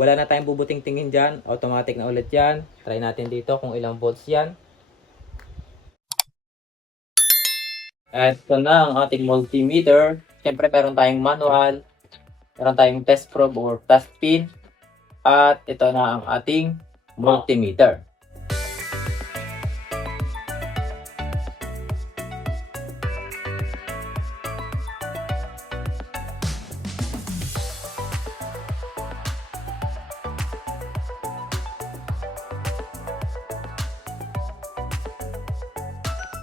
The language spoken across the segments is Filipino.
Wala na tayong bubuting tingin dyan. Automatic na ulit yan. Try natin dito kung ilang volts yan. At ito na ang ating multimeter. Siyempre meron tayong manual. Meron tayong test probe or test pin. At ito na ang ating multimeter.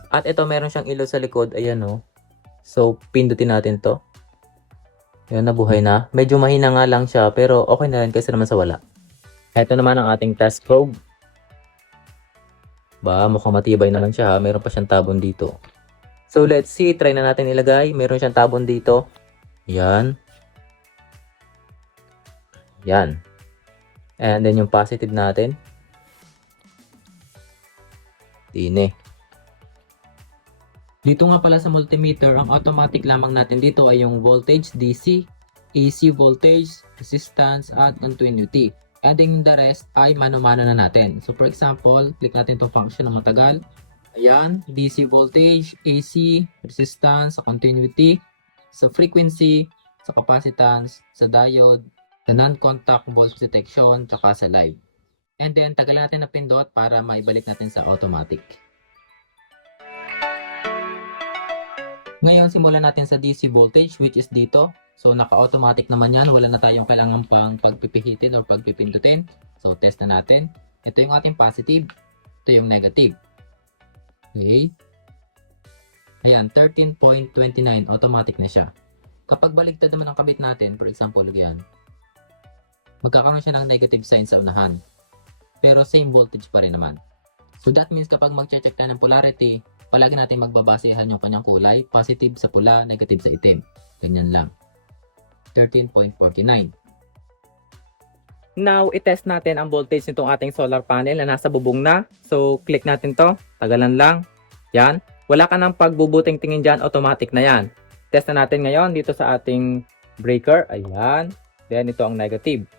At ito meron siyang ilaw sa likod. Ayan o. So pindutin natin to. Ayan, nabuhay na. Medyo mahina nga lang siya pero okay na rin kasi naman sa wala. Ito naman ang ating test probe. Ba, mukhang matibay naman siya ha. Meron pa siyang tabon dito. So let's see. Try na natin ilagay. Meron siyang tabon dito. Yan. Yan. And then yung positive natin. Tine. Dito nga pala sa multimeter, ang automatic lamang natin dito ay yung voltage, DC, AC voltage, resistance, at continuity. And then the rest ay mano-mano na natin. So for example, click natin itong function na matagal. Ayan, DC voltage, AC, resistance, sa continuity, sa frequency, sa capacitance, sa diode, sa non-contact voltage detection, tsaka sa live. And then tagalan natin na pindot para maibalik natin sa automatic. Ngayon, simulan natin sa DC voltage which is dito. So, naka-automatic naman yan. Wala na tayong kailangan pang pagpipihitin or pagpipindutin. So, test na natin. Ito yung ating positive. Ito yung negative. Okay. Ayan, 13.29. Automatic na siya. Kapag baligtad naman ang kabit natin, for example, yan, magkakaroon siya ng negative sign sa unahan. Pero same voltage pa rin naman. So, that means kapag mag-check tayo ng polarity, palagi natin magbabasehan yung kanyang kulay, positive sa pula, negative sa itim. Ganyan lang. 13.49. Now, itest natin ang voltage nitong ating solar panel na nasa bubong na. So, click natin to. Tagalan lang. Yan. Wala ka ng pagbubuting tingin dyan, automatic na yan. Test na natin ngayon dito sa ating breaker. Ayan. Then, ito ang negative.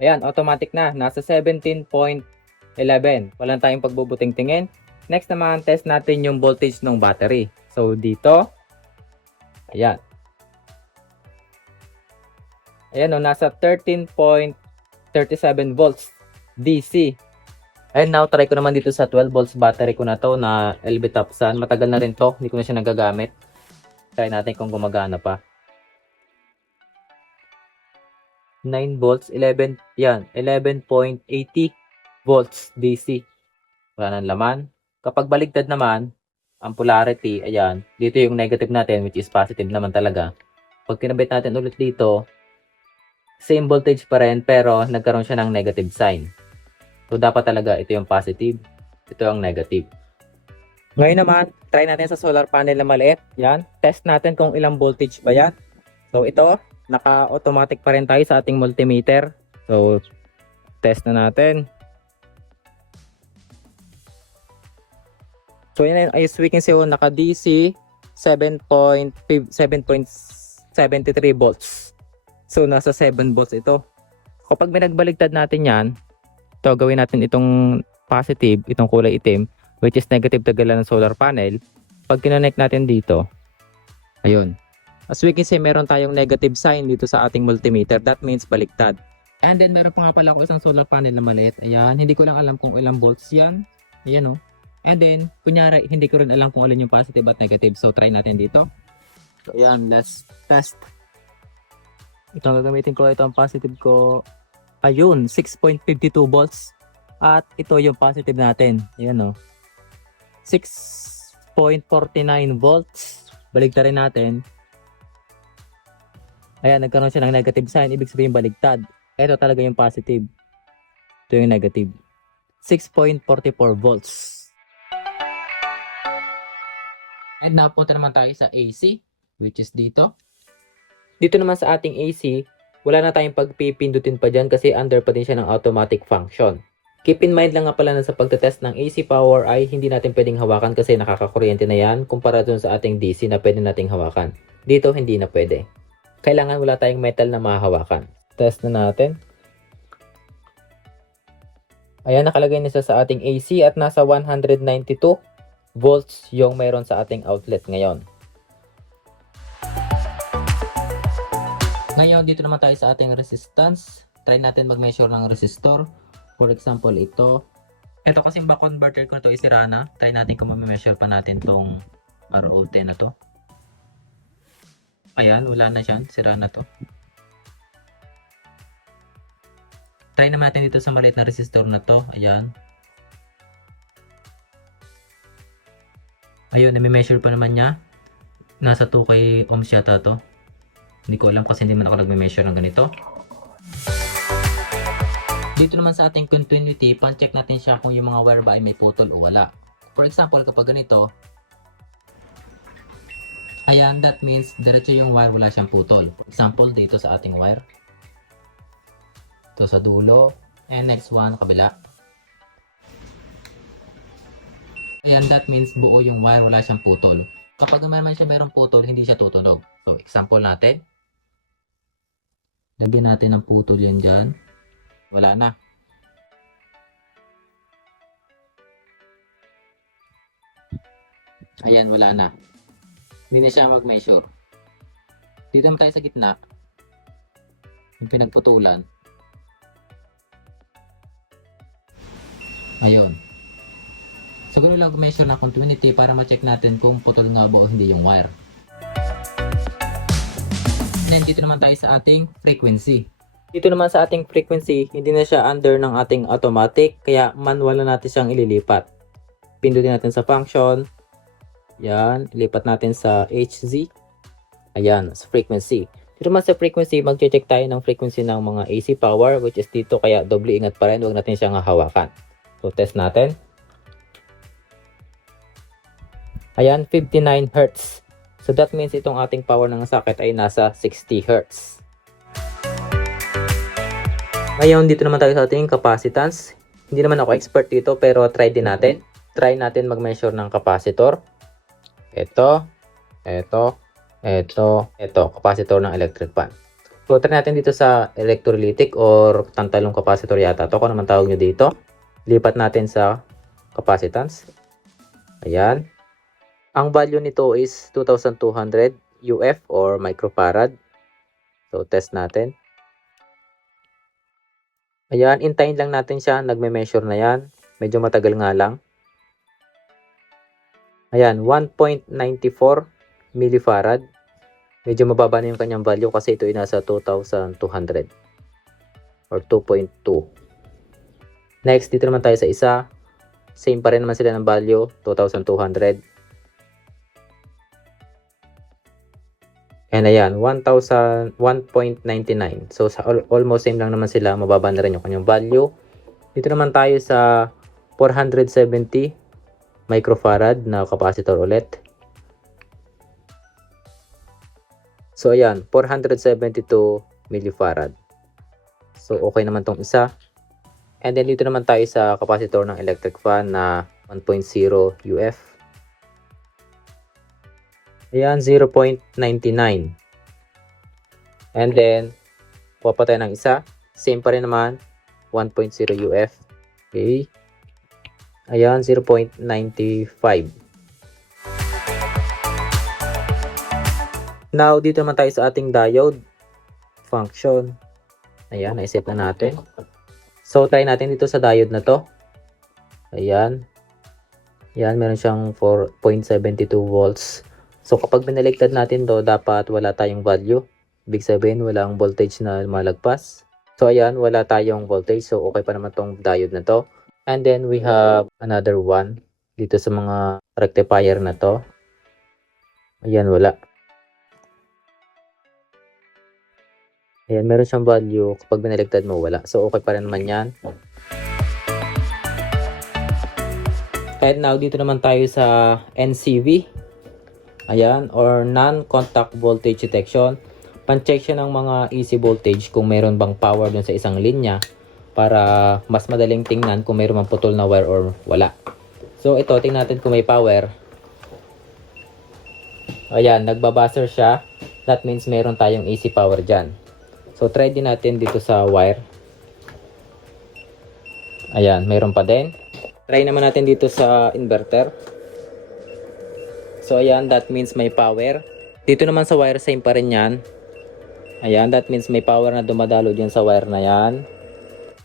Ayan, automatic na. Nasa 17.11. Wala tayong pagbubuting tingin. Next naman, test natin yung voltage ng battery. So, dito. Ayan. Ayan o, nasa 13.37 volts DC. And now, try ko naman dito sa 12 volts battery ko na to na LB Topsan. Matagal na rin to. Hindi ko na siya nagagamit. Try natin kung gumagana pa. 9 volts, 11, yan, 11.80 volts DC. Wala nang laman. Kapag baligtad naman, ang polarity, ayan, dito yung negative natin which is positive naman talaga. Pag kinabit natin ulit dito, same voltage pa rin pero nagkaroon siya ng negative sign. So dapat talaga ito yung positive, ito yung negative. Ngayon naman, try natin sa solar panel na maliit. Yan, test natin kung ilang voltage ba yan. So ito, naka-automatic pa rin tayo sa ating multimeter. So test na natin. So yun ay as we can see, naka-DC 7.73 volts. So nasa 7 volts ito. Kapag binagbaligtad natin yan, ito gawin natin itong positive, itong kulay itim, which is negative tagalan ng solar panel. Pag kinonect natin dito, ayun. As we can see, meron tayong negative sign dito sa ating multimeter. That means baligtad. And then meron pa nga pala ako isang solar panel na maliit. Ayan, hindi ko lang alam kung ilang volts yan. Ayan o. And then, kunyari, hindi ko rin alam kung alin yung positive at negative. So, try natin dito. So, ayan, let's test. Ito ang gagamitin ko. Ito ang positive ko. Ayun, 6.52 volts. At ito yung positive natin. Ayan o. 6.49 volts. Baligtad rin natin. Ayan, nagkaroon siya ng negative sign. Ibig sabihin baligtad. Ito talaga yung positive. Ito yung negative. 6.44 volts. And now, punta naman tayo sa AC, which is dito. Dito naman sa ating AC, wala na tayong pagpipindutin pa dyan kasi under pa din siya ng automatic function. Keep in mind lang nga pala na sa pagtetest ng AC power ay hindi natin pwedeng hawakan kasi nakakakuryente na yan kumpara dun sa ating DC na pwede nating hawakan. Dito, hindi na pwede. Kailangan wala tayong metal na mahahawakan. Test na natin. Ayan, nakalagay na siya sa ating AC at nasa 192 volts yung meron sa ating outlet ngayon. Ngayon, dito naman tayo sa ating resistance. Try natin mag-measure ng resistor. For example, ito. Ito kasing back converter ko na ito is sira na. Try natin kung ma-measure pa natin tong RO10 na to. Ayan, wala na siya. Sira na to. Try naman natin dito sa maliit na resistor na to. Ayan. Ayun, nami-measure pa naman niya. Nasa 2K ohms yata to. Hindi ko alam kasi hindi man ako nagme-measure ng ganito. Dito naman sa ating continuity, pan-check natin siya kung yung mga wire ba ay may putol o wala. For example, kapag ganito, ayan, that means diretso yung wire, wala siyang putol. For example, dito sa ating wire. Ito sa dulo. And next one, kabila. Ayan, that means buo yung wire, wala siyang putol. Kapag naman siya mayroong putol, hindi siya tutunog. So, example natin. Lagyan natin ng putol yan dyan. Wala na. Ayan, wala na. Hindi na siya mag-measure. Dito naman tayo sa gitna. Yung pinagputulan. Ayun. Siguro lang mag-measure na continuity para ma-check natin kung putol nga ba o hindi yung wire. And then dito naman tayo sa ating frequency. Dito naman sa ating frequency, hindi na siya under ng ating automatic, kaya manual na natin siyang ililipat. Pindutin natin sa function. Yan, ilipat natin sa HZ. Ayan, sa frequency. Dito naman sa frequency, mag-check tayo ng frequency ng mga AC power, which is dito, kaya doble ingat pa rin, huwag natin siyang hawakan. So, test natin. Ayan, 59 Hz. So, that means itong ating power ng socket ay nasa 60 Hz. Ngayon, dito naman tayo sa ating capacitance. Hindi naman ako expert dito, pero try din natin. Try natin mag-measure ng capacitor. Ito, capacitor ng electric fan. So, try natin dito sa electrolytic or tantalong capacitor yata. Ito, kung naman tawag nyo dito. Lipat natin sa capacitance. Ayan. Ang value nito is 2,200 UF or microfarad. So, test natin. Ayan, intayin lang natin siya. Nagme-measure na yan. Medyo matagal nga lang. Ayan, 1.94 millifarad. Medyo mababa na yung kanyang value kasi ito ay nasa 2,200 or 2.2. Next, dito naman tayo sa isa. Same pa rin naman sila ng value, 2,200. And ayan, 1,001.99. So, almost same lang naman sila. Mababa na rin yung kanyang value. Dito naman tayo sa 470 microfarad na capacitor ulit. So, ayan, 472 millifarad. So, okay naman tong isa. And then, dito naman tayo sa capacitor ng electric fan na 1.0 UF. Ayan, 0.99. And then, papatay ng isa. Same pa rin naman. 1.0 UF. Okay. Ayan, 0.95. Now, dito naman tayo sa ating diode function. Ayan, naiset na natin. So, try natin dito sa diode na to. Ayan. Ayan, meron siyang 4.72 volts. So, kapag binaligtad natin to, dapat wala tayong value. Ibig sabihin, walang voltage na malagpas. So, ayan, wala tayong voltage. So, okay pa naman tong diode na to. And then, we have another one dito sa mga rectifier na to. Ayan, wala. Ayan, meron siyang value. Kapag binaligtad mo, wala. So, okay pa rin naman yan. And now, dito naman tayo sa NCV. Ayan, or non-contact voltage detection. Pan-check siya ng mga AC voltage kung meron bang power dun sa isang linya para mas madaling tingnan kung meron bang putol na wire or wala. So, ito, tingnan natin kung may power. Ayan, nagbabuzzer siya. That means meron tayong AC power dyan. So, try din natin dito sa wire. Ayan, mayroon pa din. Try naman natin dito sa inverter. So, ayan, that means may power. Dito naman sa wire, same pa rin yan. Ayan, that means may power na dumadalo dyan sa wire na yan.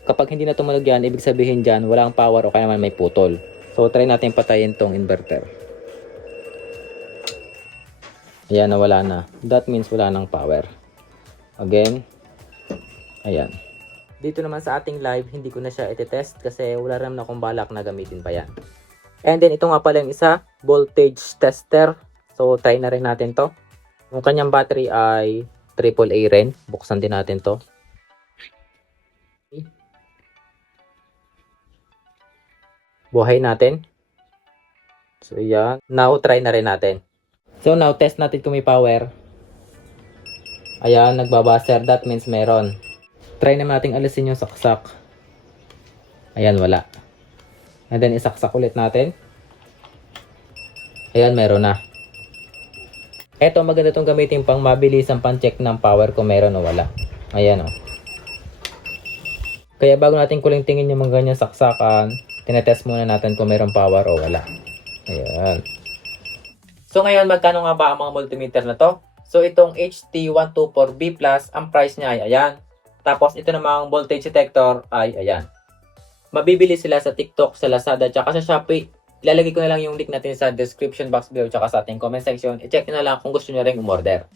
Kapag hindi na tumunog yan, ibig sabihin dyan, walang power o kaya naman may putol. So, try natin patayin tong inverter. Ayan, nawala na. That means wala nang power. Again. Ayan. Dito naman sa ating live, hindi ko na siya iti-test kasi wala naman akong balak na gamitin pa yan. And then, ito nga pala yung isa, voltage tester. So, try na rin natin to. Yung kanyang battery ay AAA rin. Buksan din natin to. Buhay natin. So, yan. Now, try na rin natin. So, now, test natin kung may power. Ayan, nagbabaser. That means meron. Try naman natin alisin yung saksak. Ayan, wala. And then, isaksak ulit natin. Ayan, meron na. Eto, maganda itong gamitin pang mabilis ang pan-check ng power kung meron o wala. Ayan, o. Kaya bago natin kuling tingin yung mga ganyan saksakan, tinetest muna natin kung meron power o wala. Ayan. So, ngayon, magkano nga ba ang mga multimeter na to? So, itong HT124B+, ang price niya ay ayan. Tapos, ito namang voltage detector ay ayan. Mabibili sila sa TikTok, sa Lazada, tsaka sa Shopee. Ilalagay ko na lang yung link natin sa description box below tsaka sa ating comment section. I-check nyo na lang kung gusto nyo rin umorder.